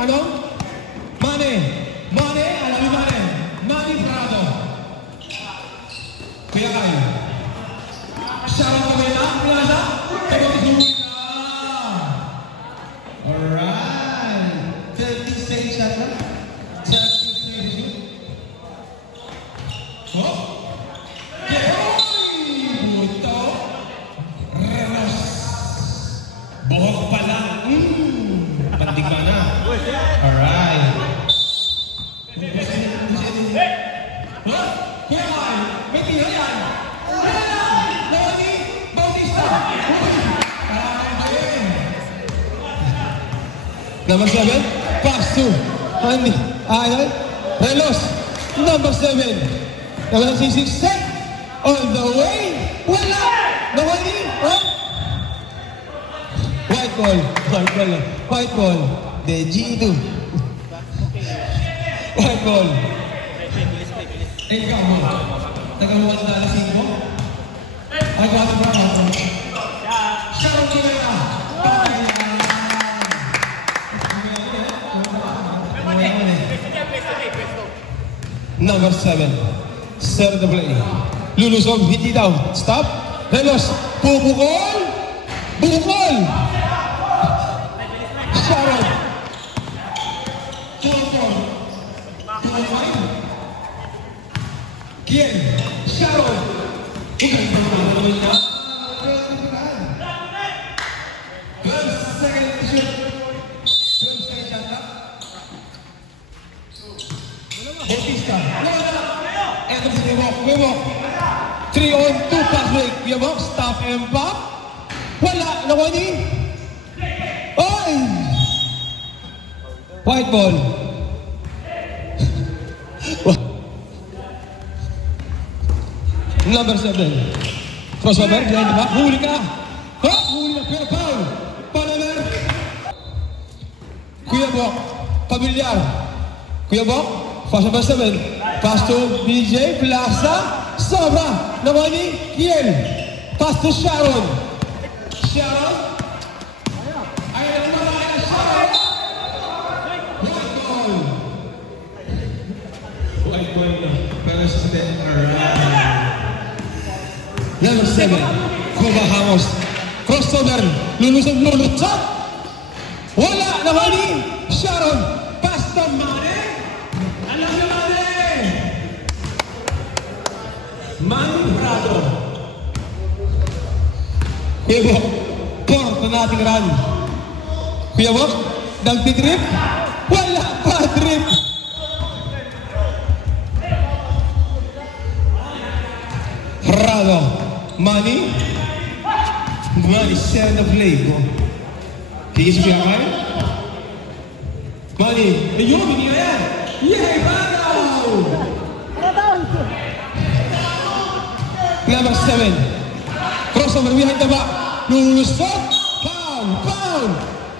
Manong? Manny. Manny, alam mo Manny. Manny Prado. Kuya Kyle. Sharon Cabela, Plaza. Alright. 30 seconds shot na. 30 seconds. Oh. Buto. Renos. Buhok pala. Pandigma na. Alright. Kuya Kyle, may tira yan. Noni Bautista. Number 7, pass to Andy. Relos. Number 7. Number 66, set. All the way. Wala. Nawali. White ball. White ball. White ball. The G2. White ball. Ikaw mo. Nagawa sa dalasin mo. Ay, wala ba ako? Sharon Cabela. Number 7, serve the play. Lulusog, hit it out. Stop. Relos, bubukol. Bukol. Sharon. Kien. Sharon. Bautista. Ito si Wibok. 3 on 2 pass break. Wibok, stop and pop. Wala. Nawani. Oy! White ball. Number 7. Crossover. Behind the back. Huli ka. Huli na. Pero foul. Panamer. Kuya Bok. Pamilyar. Kuya Bok. Pass number 7. Pass to BJ Plaza. Sobra. Nawani. Kiel. Pass to Sharon. Sharon. Ayaw na kaya Sharon. White ball. White ball na. Pero sa set. Number 7. Kuba Hamos. Crossover. Lulusog. Wala. Nawani. Sharon. Pass to Mane. Alam na Mane. Manny Prado. Kuya Bok. Port na nating run. Kuya Bok. Nagtitrip. Wala pa trip. Prado. Manny. Manny, send the play. Kikis siya kayo? Manny. Ayun, hindi nga yan. Yay, Prado! Number 7. Crossover behind the back. Lulusog. Foul.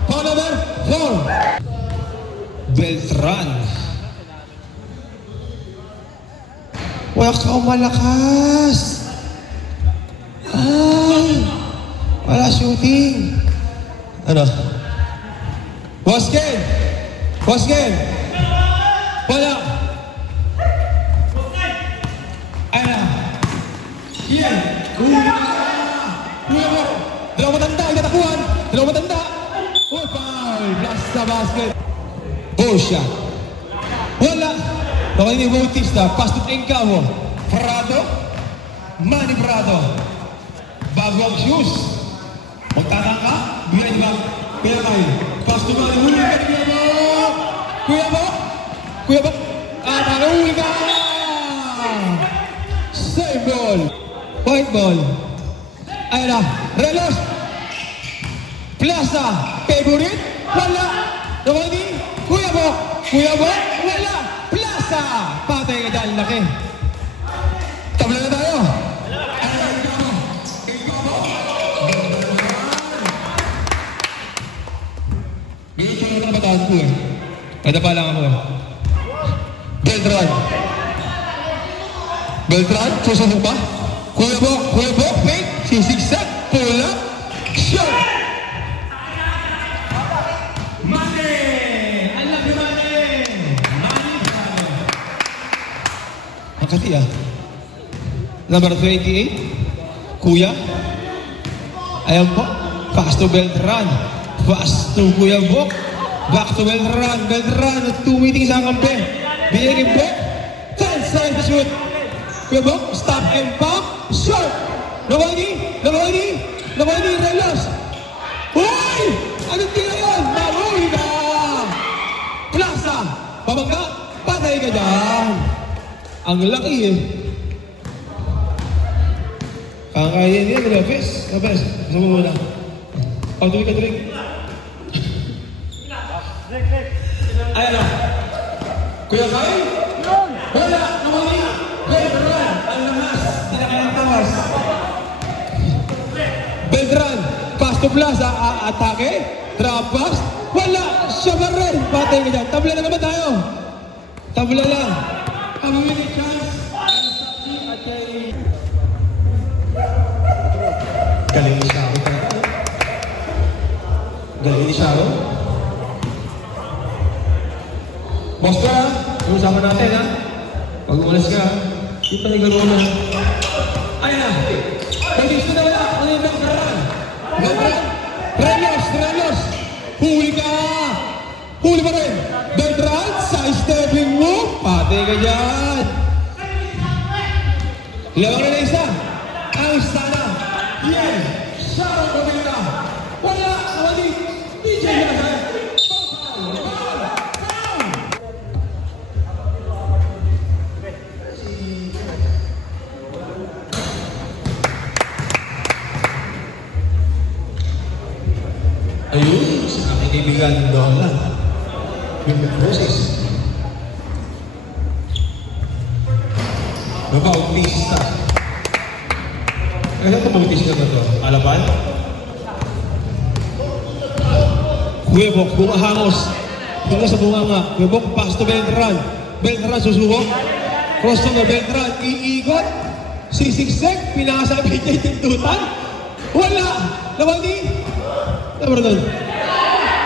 Foul number 4. Beltran. Wala ka malakas. Ay. Wala shooting. Ano? Wasken. Wala. Ano? Yan. Dalawa matanda, itatakuhan. Dalawa matanda. Oh, foul. Blast sa basket. Ball shot. Wala. Nawala ni Bautista. Pass to Encamo. Prado. Manny Prado. Bago ang shoes. Magtataka. Behind back. Kuya Kyle. Pass to Manny. Huli ka. Kuya Bok. Huli ka. Same ball. White ball. Ayun na. Relos. Plaza. Favorite. Wala. Nawani. Kuya Bok. Wala. Plaza. Patay ka dahil laki. Tabla na tayo. Dito na nabataan ko eh. Nadapa lang ako eh. Beltran. Susunod pa. Kuya Bok, fake. Sisigsak. Pull up. Shot. Mane. Makati ah. Number 28. Kuya. Ayan po. Pass to Beltran. Pass to Kuya Bok. Back to Beltran. Beltran. Tumiting sa kampe. Bigyan po. 10 seconds to shoot. Kuya Bok. Stop and pump. Shot. Nawagi. Relos. Uy! Anong tira yun? Mahuwi ka! Plaza. Pabangga. Patay ka dyan. Ang laki eh. Kakain niya, Lopez. Lopez, kasama mo na. Tuloy ka. Ayan na. Kuya Kai? Wala, namali. Beltran, ang lamas. Tinakayang tawas. Beltran, pass to Plaza, atake. Drop pass. Wala, siya ba rin? Patay ka dyan. Tabla na naman tayo. Tabla lang. Ang minute chance. Galing ni Sharo talaga. Galing ni Sharo. Boss ka ha? Usapan natin ha? Pag umalis ka ha? Di pa nagaro na. Ayan na. Pag-isto na wala. Ano yung Beltran? Relos. Huli ka! Huli pa rin. Beltran, side-stepping move. Patay ka dyan. Lawang na isa. Ang isa na. Yes! Sharo Cometa! Wala! Nawali! DJ Yazay! Ayun! Sa aking kaibigan doon lang. Yung process. Babautista. Kaya tumutis ka ba ito? Alaban? Kuya Bok, bumahangos. Bunga sa bunganga. Kuya Bok, pass to Beltran. Beltran susubok. Cross to Beltran. Iigot. Sisiksek. Pinasa PJ Tintutan. Wala. Nawali. Naman doon.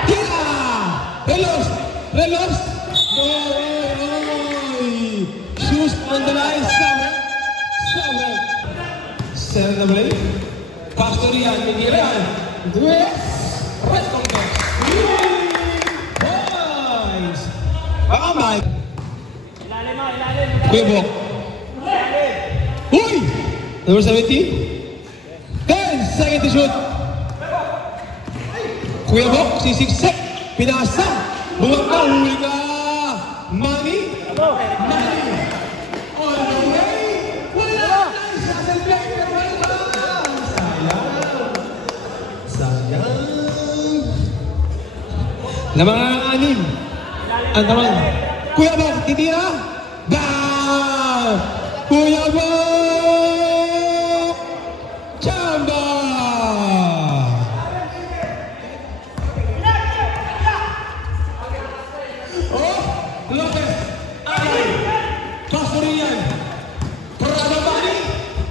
Yeah! Relos. Shoes on the line. Seven. Seven na balik. Pastorian, Miguelan. Yes! Rest of them. Boys! Pakamay. Ilalim. Kuya Bok. Uy! Number 17. 10 seconds to shoot. Kuya Bok, sisiksek. Pinasa. Buwag ka, huli ka. Money. All the way. Wala. Lamangan ang anim. Ang naman. Kuya Bok, titira. Bam! Kuya Bok! Chamba! Oh! Lopez! Alan! Pastorian! Prababani!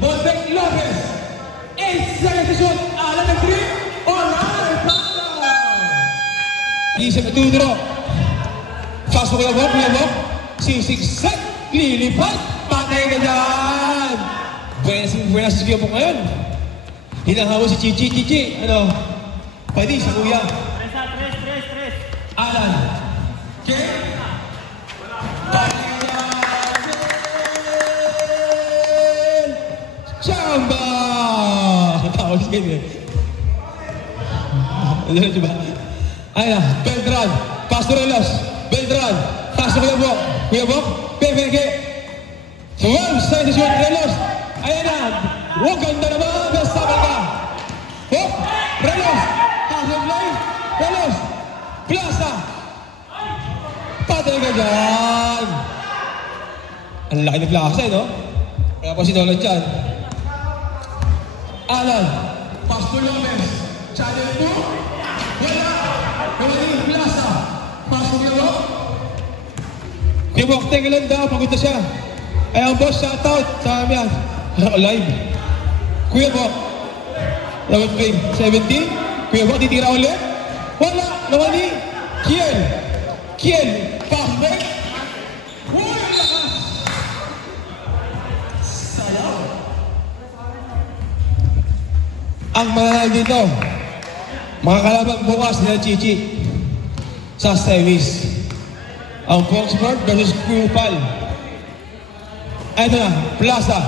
Bonbek Lopez! 8 seconds to shoot! Alan ng 3! Alright! Isip ito draw. Fast mo Kuya Bok. Sisiksek. Lilipat. Patay ka dyan. Buenas Kuya Bok ngayon. Hinanghawa si Chichi. Ano? Pwede sa Kuya. Tres. Alan. Okay? Patay ka dyan. Chamba! Tawag siya ganyan. Ano na diba? Ayan na, Beltran, Pastorelos, Beltran, pass to Kuya Bok, PPG, 12 seconds to shoot, Relos, ayan na, ganda naman, best sabay ka, Hop, Relos, pass to play, Relos, Plaza, patay ka dyan, ang laki ng Plaza no, kaya pa sinulat dyan, Alan, pass to Lopez, channel 2, wala, Kuya Plaza, pasok Kuya Bok. Kuya Bok, teka lang daw, pagod na siya. Ay, ang boss, shoutout sa amin. Live. Kuya Bok, level 17. Kuya Bok, titira ulit. Wala, nawali. Kiel, pasok back. Uy, lakas. ang mananalo dito. Mga kalaban bukas nila Chichi sa semis. Ang Foxford versus Kupal. Ito na, Plaza.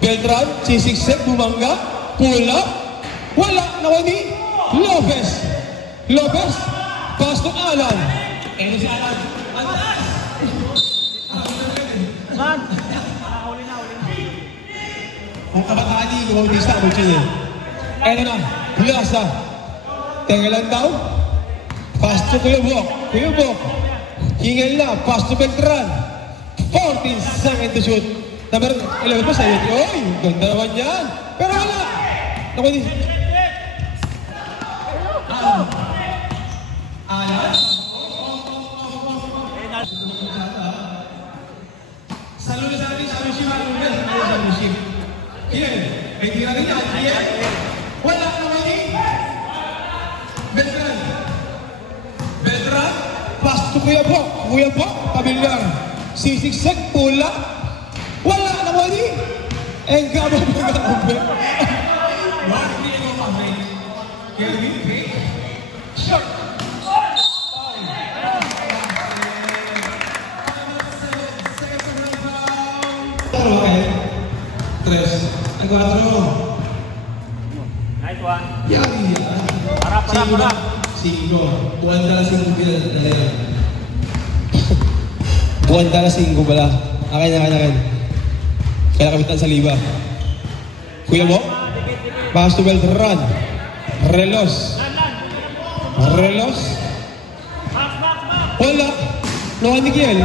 Beltran, sisiksik, bumangga, pull up. Wala, nakuha ni Lopez. Lopez, pass to Alan. Ito si Alan. Alas! Man! Huli na. Kung kabataan ni Bautista, ito na, Plaza. Teka lang daw. Pass to Kuyabok. Kuyabok. Hingal na. Pass to Beltran. 14 seconds to shoot. Number 11 pa sa'yo. Oy! Ganda naman yan. Pero wala. Naku din. Ayan. Saludo sa atin sa Mishim. Sa Mishim. Kiel. May tira din yan. Kiel. Wala naman din. Beltran. Beltran. Pass to Kuyabok. Kuyabok. Pamilyar. Sisiksek. Pula. Wala naman din. Engkabang mag-aambe. Marty ito kami. Kelvin Craig. Shot. Tres. Nag-4. Nice one. Yan. Para. 5. Buwan dala 5 pila. Buwan dala 5 pala. Akin. Kaya kapitan sa liba. Kuya mo? Pass to Beltran. Relos. Wala. Nakuha ni Kiel.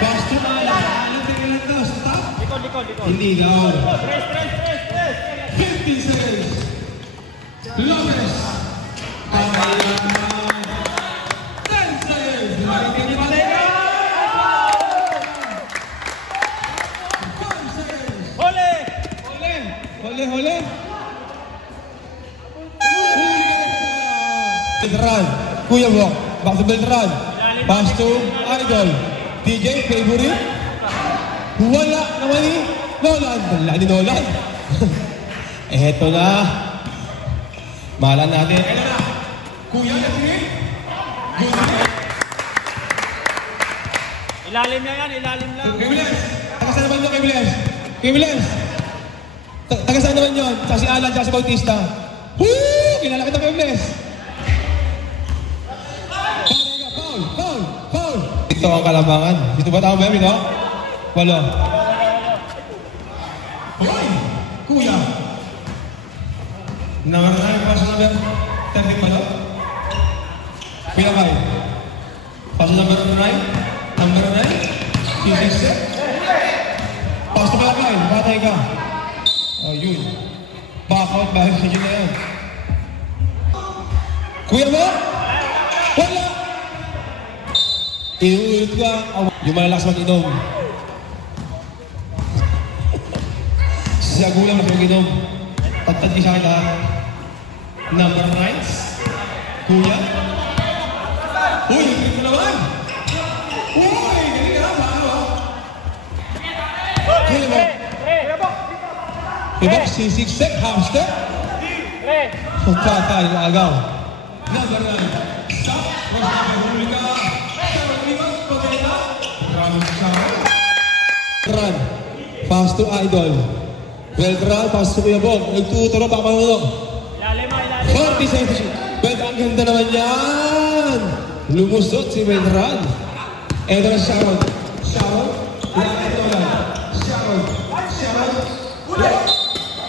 Pass to Alan. Tingnan lang daw. Stop. Likod. Hindi gawin. Tres. 15 seconds. Lopez. 10 seconds. Marikin ni Valera. 5 seconds. Huli. Beltran. Kuya mo. Back to Beltran. Pass to Idol. DJ, favorite. Wala naman ni Nolan. Wala ni Nolan. Eto na. Mahalan natin. Eto na. Kuya na tingin. Ilalim na yan. Kibiles. Tagasaan naman yun, Kibiles. Tagasaan naman yun. Sa si Alan, sa si Bautista. Woo! Kilala kita, Kibiles. Foul. Dito ang kalamangan. Dito ba tao ba yun, no? Wala. Hoy! Kuya! Naman pass number 30 pala. Kuya Kai. Pass number 9. Number 9. Sisiksek. Pass to Kuya Kai. Batay ka. Oh, yun. Back out. Bahal sa dyan na yan. Kuya mo? Wala! Inuulit ka. Yung malalakas mag-inom. Sa gulang mag-inom. Pagtadli sa akin lahat. Number 9. Kuya. Uy, yung mo naman. Uy, galing ka. Paano? Kuya mo. Kuya mo, sisiksek, hamster. Patay, agaw. Number 9. Stop. Huli ka. Beltran, pass to Idol. Beltran, pass to Kuya Bog. Nagtuturo pa kamanunok. 40 seconds. Beltran, ang ganda naman yan. Lumusot si Beltran. Ito na Sharon. Lakit naman. Sharon.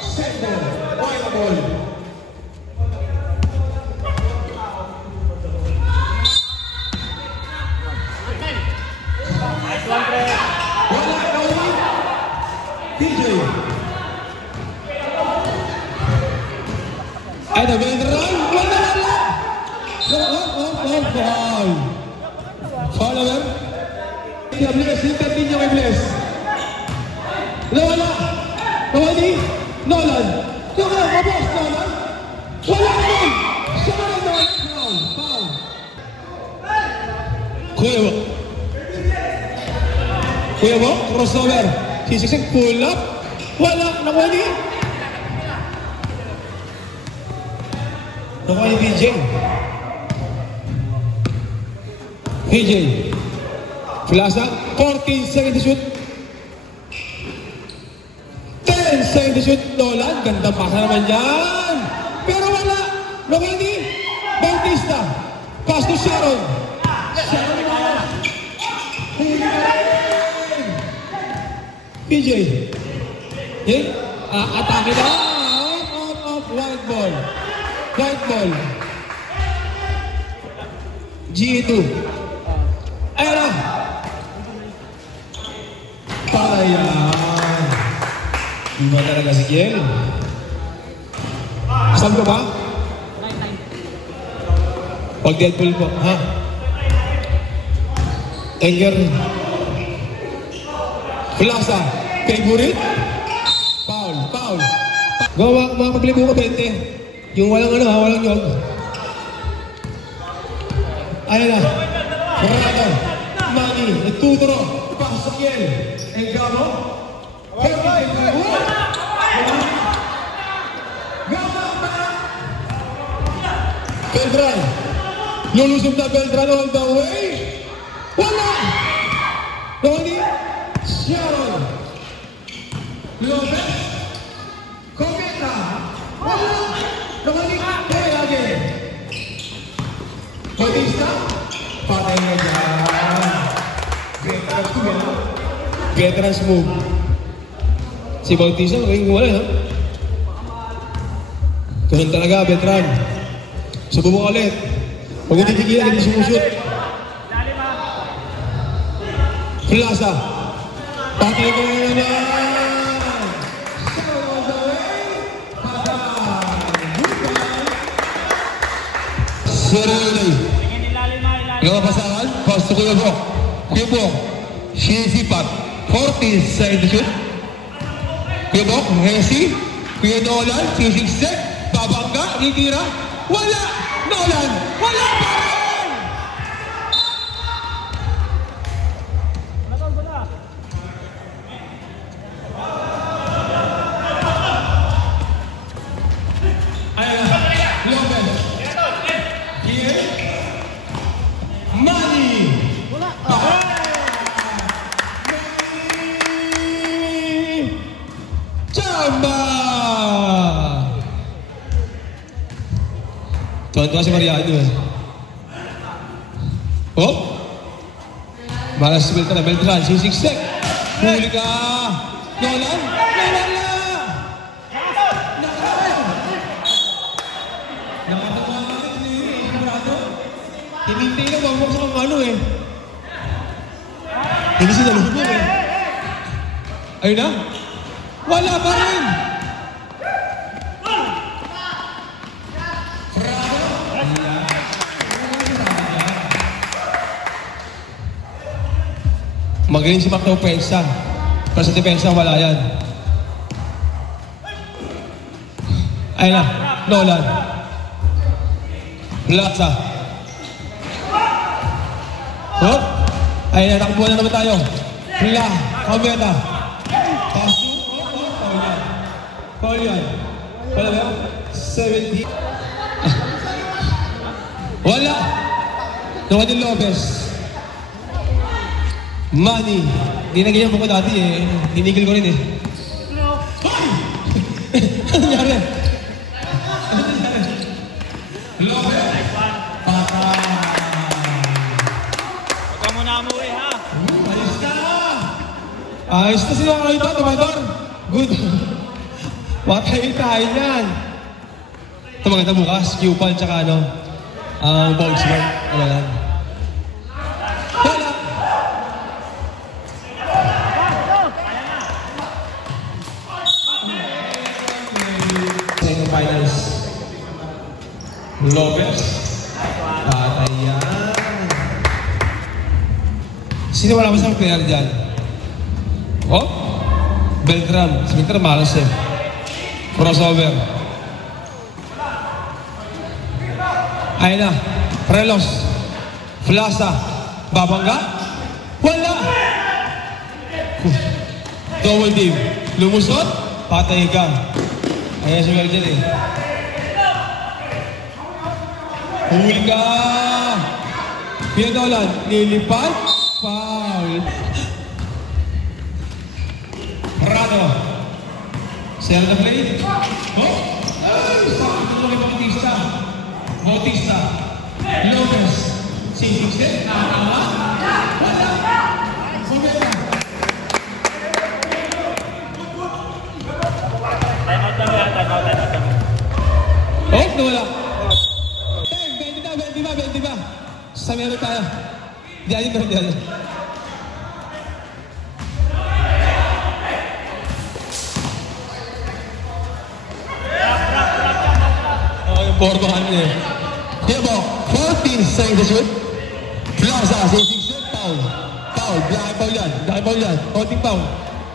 Sendo. White ball. DJ. Ada Beltran. Wala. Foul over. Hintatin niyo kay Bless. Wala. Nawali. Nolan. Mabos Nolan. Wala naman. Siya na Nolan. Foul. Kuya mo, crossover. Sisiksik, pull up. Wala, nawali. Nakuha ni PJ. PJ. Filasa, 14 seconds to shoot. 10 seconds to shoot. Nolan, gandang pasa naman yan. Pero wala. Nakuha ni Bautista. Pass to Sharon. Sharon naman. Huli ka rin. PJ. Okay? Atake na. Off. White ball. White ball. GE2. Ayan na. Para yan. Iba talaga si Kiel. Saan ko ba? Pag Deadpool po. Ha? Enger. Plaza. Favorite. Foul. Gawa, mga paglibo ko 20. Yung walang ano ha, walang yog. Ayan na. Corrado. Manny. Nagtuturo. Pasok yan. Engamo. Beltran. Lulusog na Beltran all the way. Wala. Tony. Sharon. Lopez. Cometa. Wala. Tony. Lagi. Bautista. Patay na dyan. Veterans move. Si Bautista, magiging wala, ha? Ganun talaga, veteran. Sububok ulit. Huwag mo titigilan, hindi sumushoot. Plaza. Patay ko na naman. Serili. Nakapasahan, pass to Kuya Bok. Kuya Bok, sisipat. 40 seconds to shoot. Kuya Bok, Resi. Kuya Nolan, sisiksik. Babangga, titira. Wala! Nolan! Wala pa rin! Ayan na. Lopez. Kiel. Manny. Wala. Chamba! Tuan-tuan si Mariano eh. Oh? Malas si Beltran. Sisiksik. Huli ka. Nolan. Nolan na. Nakatawa ka ni Murado. Hinintay lang. Wag mo sa kung ano eh. Hindi siya nalubog eh. Ayun na. Wala pa rin. Magaling si Mac na opensa. Pero sa depensa, wala yan. Ayun na. Nolan. Plaza. Oh? Ayun na. Takbuhan na naman tayo. Pila. Cometa. Pasu. Paul yan. Wala ba? 70. Wala. Nawa din Lopez. Manny. Hindi na ganyan mo ko dati eh. Hinigil ko rin eh. Hoy! Ano nangyari? Ano nangyari? Lopez! Patay! Huwag ka muna amuwi ha. Ayos na! Ayos na sila kayo ito, Tomador. Good. Patay tayo yan. Ito maganda bukas. Q-Pal tsaka ano. Volkswagen. Ano yan? Wala! Finals. Lopez. Patay yan. Sino wala masang player dyan? Oh? Beltran. Si Beltran malas eh. Crossover. Ayun na. Prelos. Plaza. Babangga. Wala. Double team. Lumusot. Patay ka. Ayan si Mel dyan eh. Huli ka! Pinatolan, nilipat. Foul. Rado. Sell the play. Oh! Ay! Sakit ito kay Bautista. Bautista. Lopez. Singles din. Nakakama. Wala. Sumela. Time out kami. Oh, nawala. 20 ba? Sa meron tayo. Di alin. Yung borbahan niya eh. Here po, 14 seconds to shoot. Plaza, safety shoot, foul. Foul, black foul yan. Holding foul.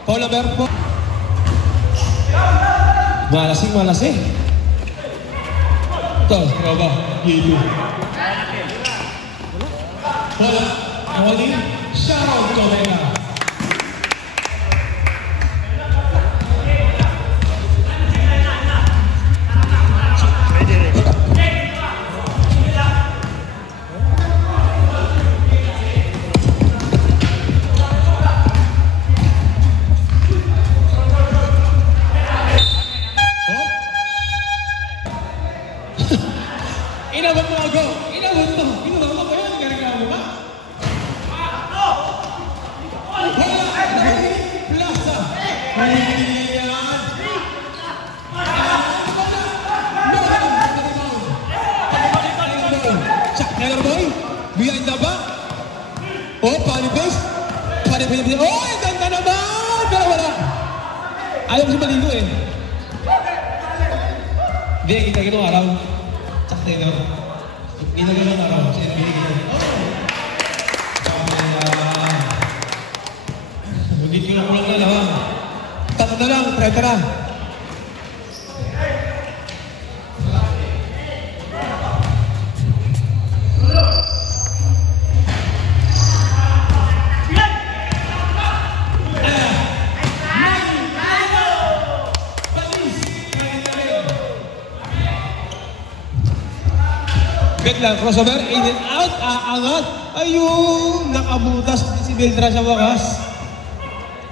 Foul number 4. Malasing. Ito, ikaw ba? Gili. Wala. Holding. Shoutout ko na. Inabot mo ako! Inabot mo! Inabot mo kayo! Nagkaraga mo ba? Wala! Plaza! Ayan! Chuck Taylor boy! Behind the back! Oh, panipis! Panipis! Oh, ang ganda naman! Pero wala! Ayaw mo siya maligo eh. Hindi, kita gano'ng araw. Chuck Taylor. Ginagawa ng araw sa NBA. Bugit ko na kulang na lang. Tatlo na lang, try-tara. Good lang, crossover, in and out, aangat. Ayun, nakabutas si Beltran sa wakas.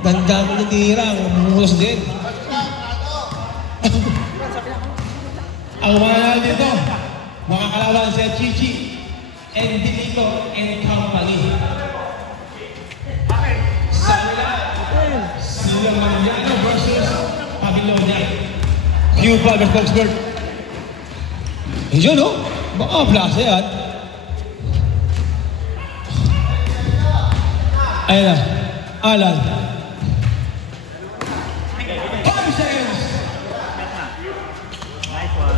Ganda mo yung tira, mabutas din. Ang mga dito, mga kalaban si Chichi and Dilito and Company. Silang Mariano versus Babylonia. Cuba versus Foxburg. Yun, no? Baka blasa yan. Ayan na. Alan. 5 seconds. Nice one.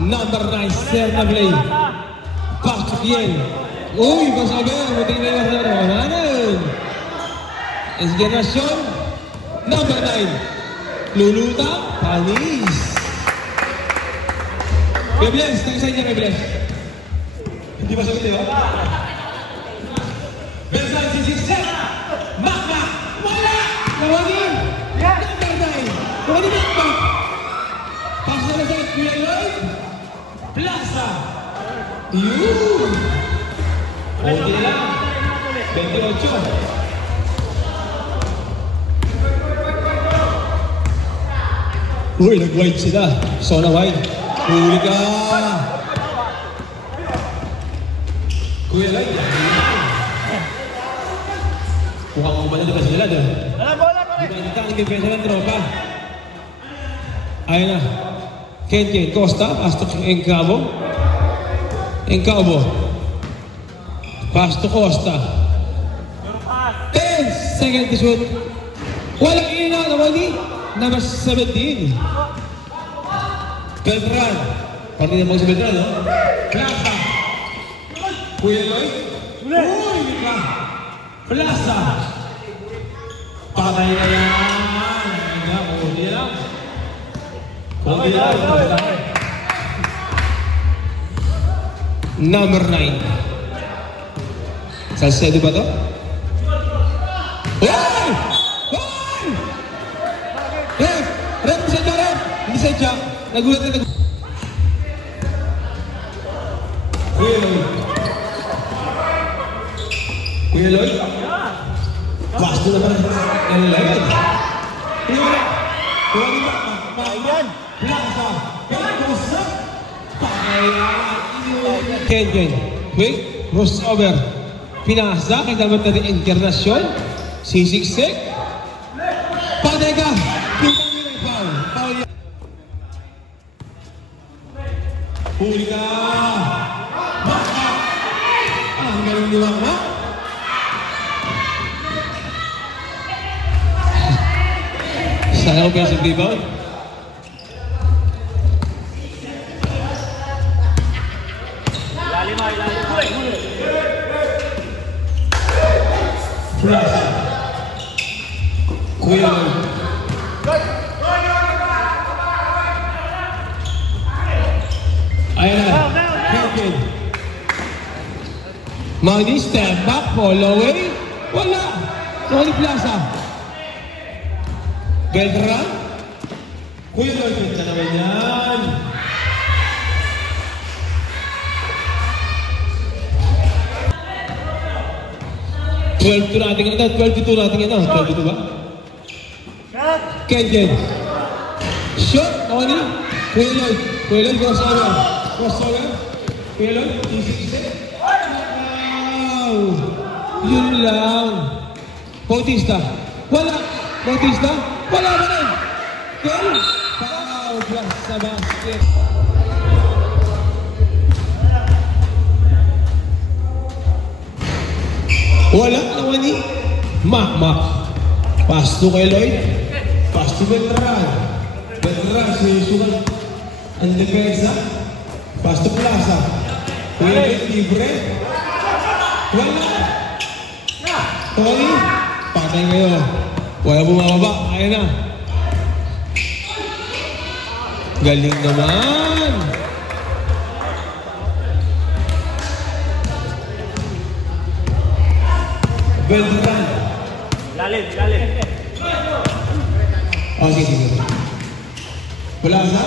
Number 9, Ser na play. Back to Kiel. Uy, pasabi. Buti na yung Hero. Hanan. Es generasyon. Number 9. Luluta, panis. Bebles, nag-sign niya Bebles. Hindi ba sabi niyo? Bebles, sisisip. Makmak, wala! Nawagin! Number 9. Nawagin Makmak. Pass na sa Kuya Lloyd. Plaza. Yun! Okay lang. 28. Uy, nag-wide sila. Sona wide. Huli ka! Kuya Lloyd. Mukhang kumala na ba sila doon? Bola! Hindi ka nag-defensa ng tropa. Ayun na. Ken Costa. Pastok sa Encabo. Pass to Costa. 10 seconds to shoot. Walang ina na wali. Number 17. Beltran. Pati na si Beltran, no? Plaza. Kuya Lloyd. Uy! Plaza. Patay na yan. Kundi lang. Number 9. Salcedo ba to? Hey! Red, sedya red. Hindi sedya. Nagulat na nagulat. Kuya Lloyd. Kuya Lloyd. Pasto naman. Nalalayan. Kuya Lloyd. Kuya Lloyd. Ayan. Plaza. Plaza. Ken. Quick. Crossover. Pinasa. Kaya dapat natin internasyon. Sisiksik. Padega. Foul. Huli ka. Ang galing ni Mama. Sana ko sa rebound. Plaza. Kuya Lloyd. Ayan na. Kelvin. Magdi step back, follow away. Wala. Tony Plaza. Beltran. Kuya Lloyd. Ito naman yan. Twelve to natin ito. 12-2 natin ito. 12-2 ba? Ken. Shot. Tony. Kuya Lloyd. Kuya Lloyd. Crossover. Kuya Lloyd. Wow. Yun lang. Bautista. Wala. Bautista. Wala ba rin? Ken. Wow. Plus sa basket. Wala naman ni Mac. Pass to kay Lloyd. Pass to Beltran. Sinusukat ang depensa. Pass to Plaza. Lloyd libre. Wala. Tony. Patay ngayon. Wala bumababa. Ayan na. Galing naman. Beltran. Lalim. Oh, sige. Plaza.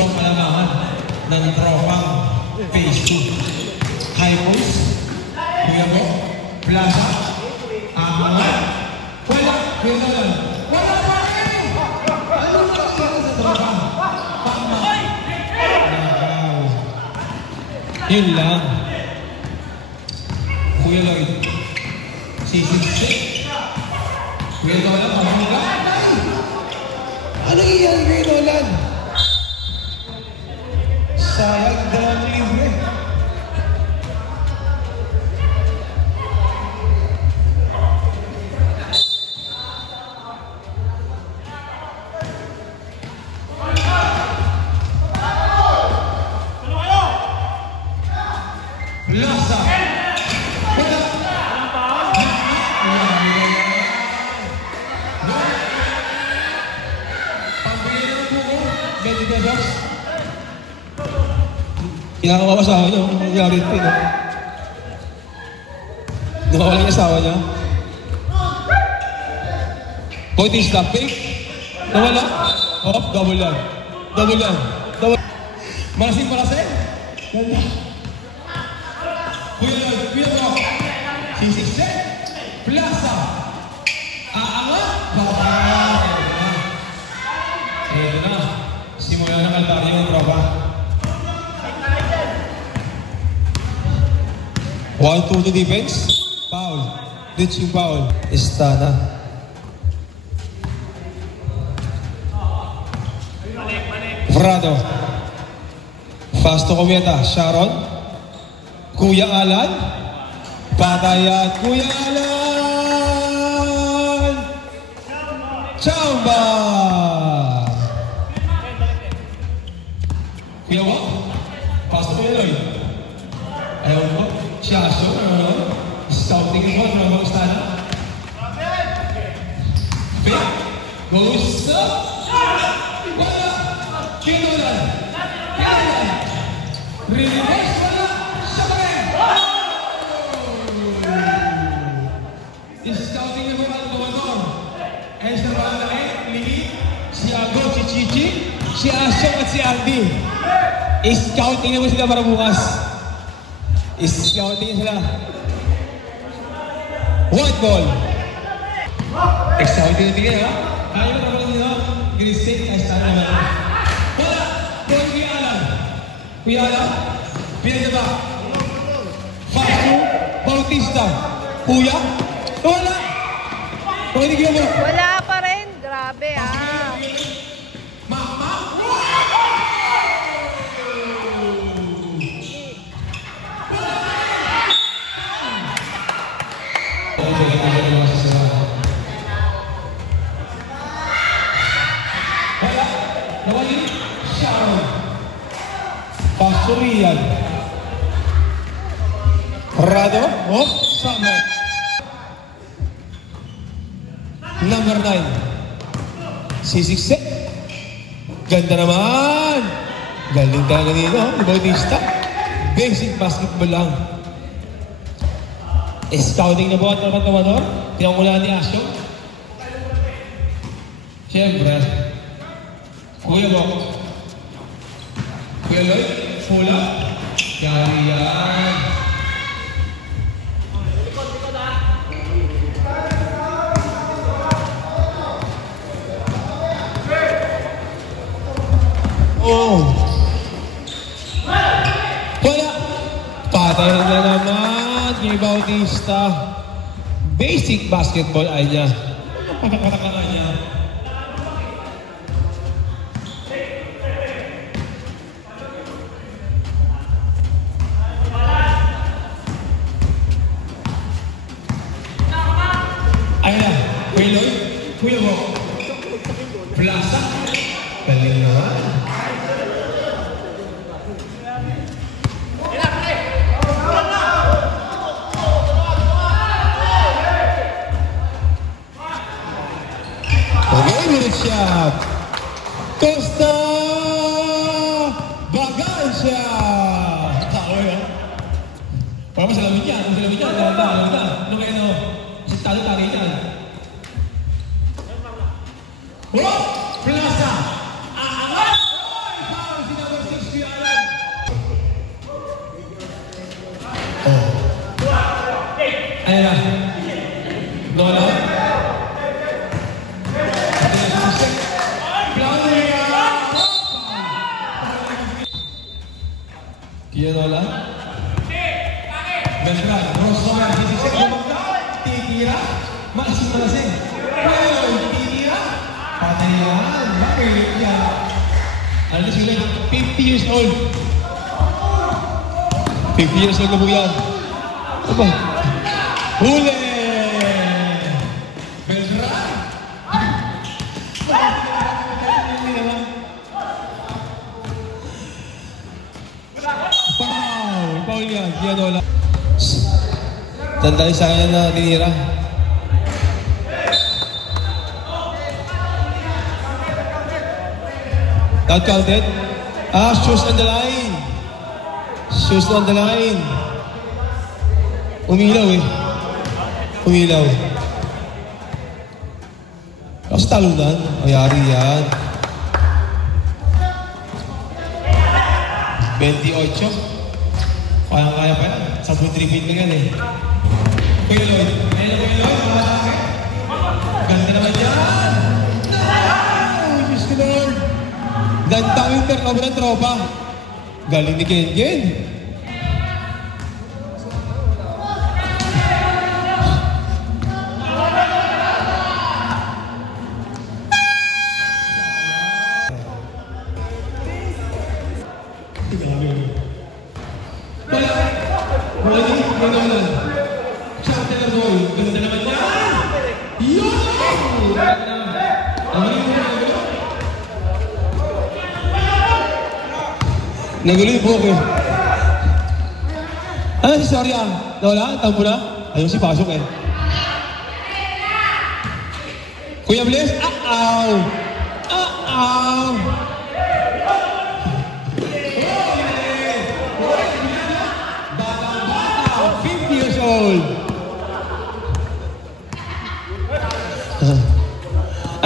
Pangalaman ng tropang phase 2. High post. Kuya mo. Plaza. Angat. Wala. Yun lang. Kuya Lloyd. Sisiksik. Kuya Nolan, pamula. Ano iyan, Kuya Nolan? Sayang, dalawang libre. Plaza. Kinakawa asawa niya. Ang nangyari ito. Nakawala yung asawa niya. Bautista, pick. Nawala. Oh, double lang. Malasing. Ganda. Kuya Rock. Sisiksik. Plaza. Aangat. Bawal. Ito na. Simula ng altaryo yung tropa. 1-2 to defense. Foul. Ditching foul. Istana. Frado. Fast to Cometa. Sharon. Kuya Alan. Patayan. Kuya Alan. Chamba. Kuya Wak. Fast to Lloyd. Ayaw mo. Siyaso. Scouting mo. Ano ba Istana? Fake. Goes up. Wala. Kinolan. Reverse, wala. Siya pa rin. Scouting na po ang gawador. Ay sa barangay, Lili, si Ago, si Chichi, si Asyong at si Aldi. Scouting na po sila para bukas. Scouting na sila. White ball. Scouting na tingin, ha? Kaya mo naman nila. Green state, ay sana naman. Wala! Kuya Kuya Alan. Kuya Alan. Pinagdaba. Fasto. Bautista. Kuya. Wala! Pakinig mo. Wala pa rin. Grabe Mama! Nawali. Sharon. Pasurian. Rado. Oh, Summer. Number 9. C6. Ganda naman. Galing talaga nito. Bautista. Basic basketball lang. Scouting na po at naman pinangulaan ni Asyo. Siyempre. Kuya Bok. Kuya Lloyd. Fula. Yari yan. Oh. Wala. Patay na naman ni Bautista. Basic basketball ay niya. Patak-patak niya. Ayun na. Kuya Lloyd. Kuya Bok. Plaza. Galing naman. Shot. Costa Bagancia. Tao yan. Parang masalamin yan. Masalamin yan. Ano kayo no? Kasi talo-talo yan. Oh! Plaza. Aangat! Foul si number 6 si Alan. Oh. Ayan na. Nola. Kianola. Beltran. Rosoman. Titira. Maasin malasin. Titira. Patay yan. Bakit yan? Ano sila? 50 years old. 50 years old na po yan. Ano ba? Huli! Beltran. Paul yan, Gianola. Tandaan sa akin na tinira. Not counted. Shoes on the line. Shoes on the line. Umilaw eh. Umilaw. Kasi talunan. Ayari yan. 28. Kaya pa yan. 10-3 feet lang yan eh. Kuya Lloyd. Ayun na Kuya Lloyd. Mga sa akin. Ganda naman yan. Ay, Diyos ko Lord. Ganda yung turnover ng tropa. Galing ni Kengen. Nagulo yung buhok eh. Ano si Soria? Nawala? Tambo na? Ayun si Pasok eh. Kuya Bless? Ah-aw! Ah-aw!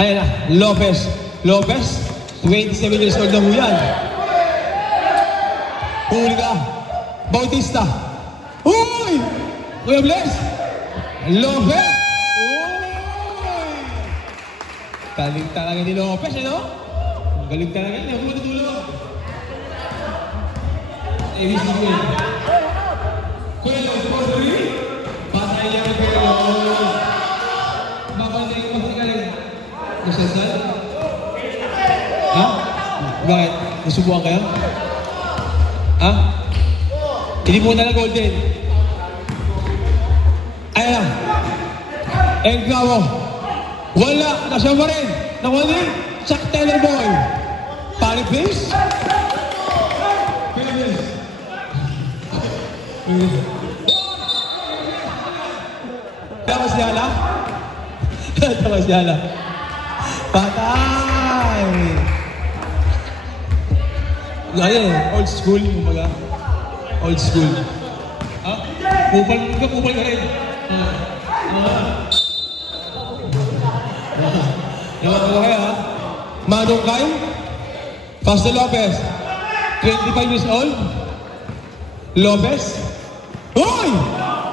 Ayan na, Lopez. Lopez, 27 years old na mo yan. Huli ka. Bautista. Uy! Kuya Bless. Lopez. Uy! Galing talaga ni Lopez, ano? Galing talaga. Hindi ako matutulog. ABC Queen. Kuya Lopez. Patay niya ka Kuya Lopez. Mapantay ko kasi ka lang. Masasal? Ha? Bakit? Nasubukan kayo? Ha? Hindi po na golden. Ayan na. Engkao. Wala. Nasya pa rin. Nakuha din. Chuck Taylor Boy. Pari please. Please. Tamas niya na? Tamas niya na. Patay! Ayan, old school, kumbaga. Old school. Ha? Kupal ka rin. Naman ko kaya, ha? Manong Kay, Pastor Lopez, 25 years old. Lopez. Hoy!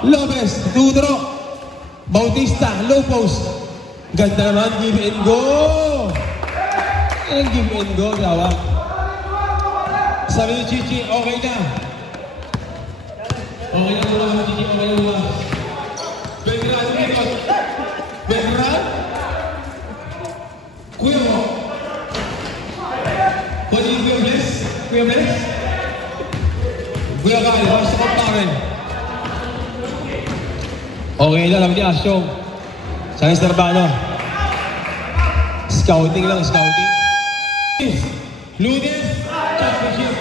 Lopez, tuturo. Bautista, low post. Ganda naman, give and go. Give and go, gawa. Sabi ni Chichi, okay na. Okay na naman si Chichi, okay na. Belgrano dito. Belgrano? Kuya mo. What do you Kuya Bless? Kuya Bless? Kuya Kyle, basta ko pa rin. Okay na, alam niya, Asyong. Saan yung Starbano? Scouting lang, scouting. Ludes, championship.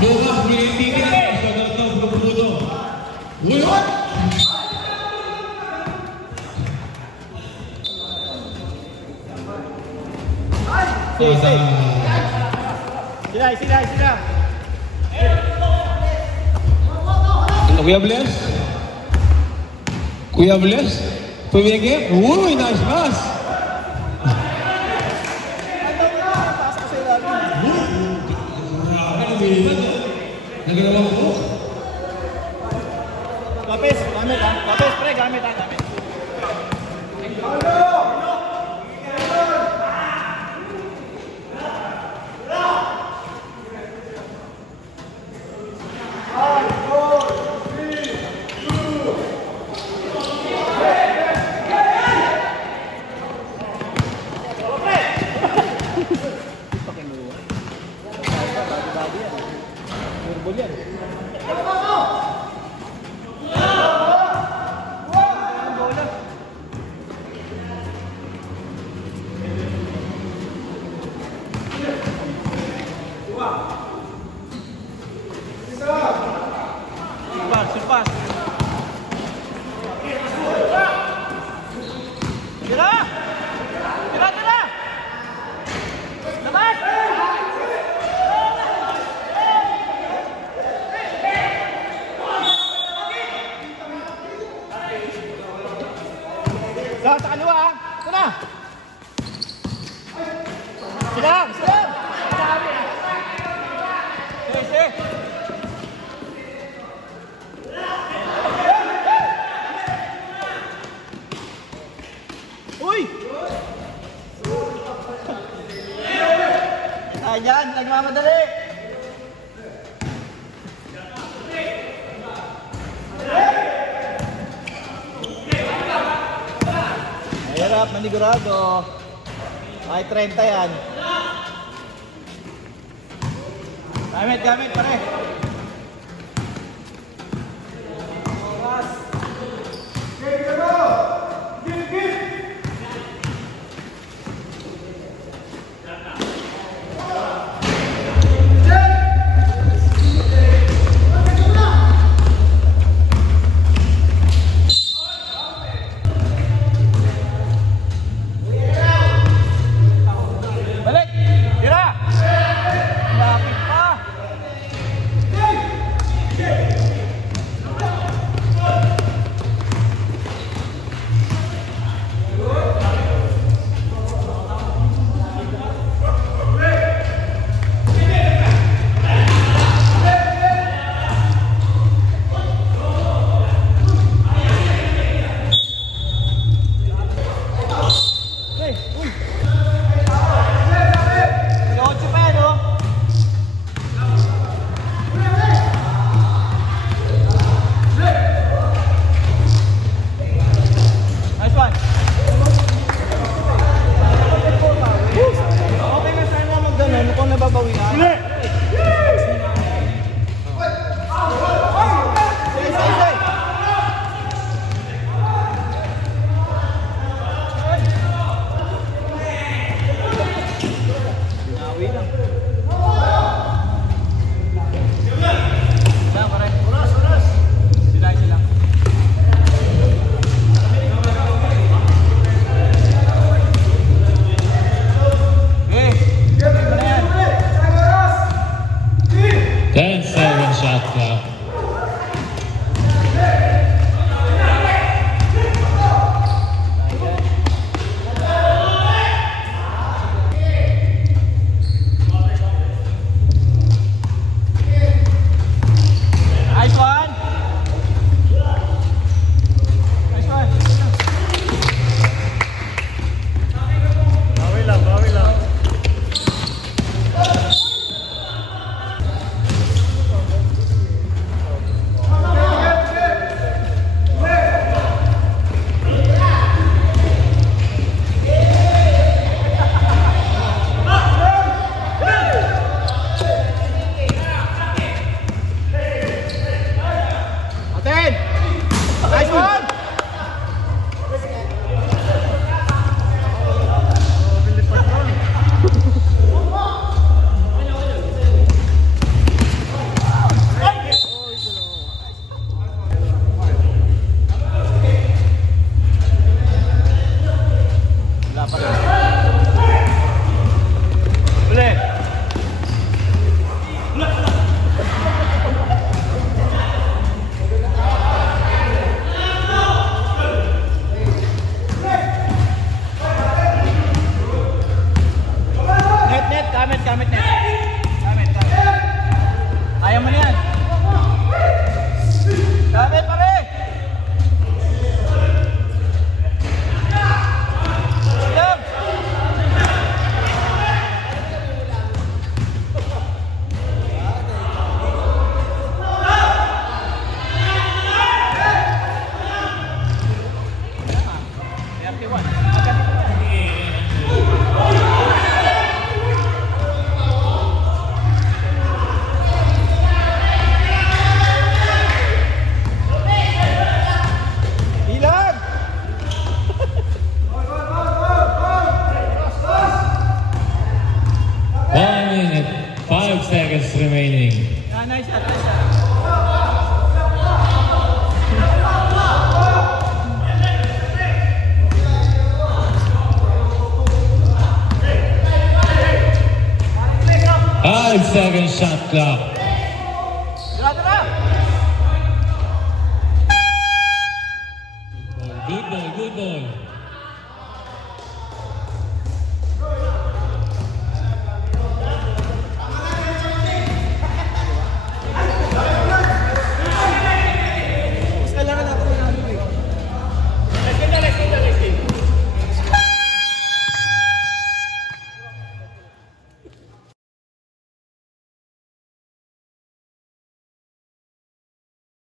Bukas, brilliant ticket. Sagal ito, budo-budo. Uyot! Sila. Kuya Bless? Kuya Bless? Pumigil? Uy, nice pass! Nagalaw ko. Lopez, gamit ha. Lopez, pre, gamit ha. Gamit. Surpas. Tira! Dapat! Sa kaliwa ha! Ito na! Silang! Sige! Uy! Ayan, nagmamadali! Mahirap, manigurado. Ay, 30 yan. Gamit, pare. Balik! Tira! Lapit pa! 5 seconds shot clock.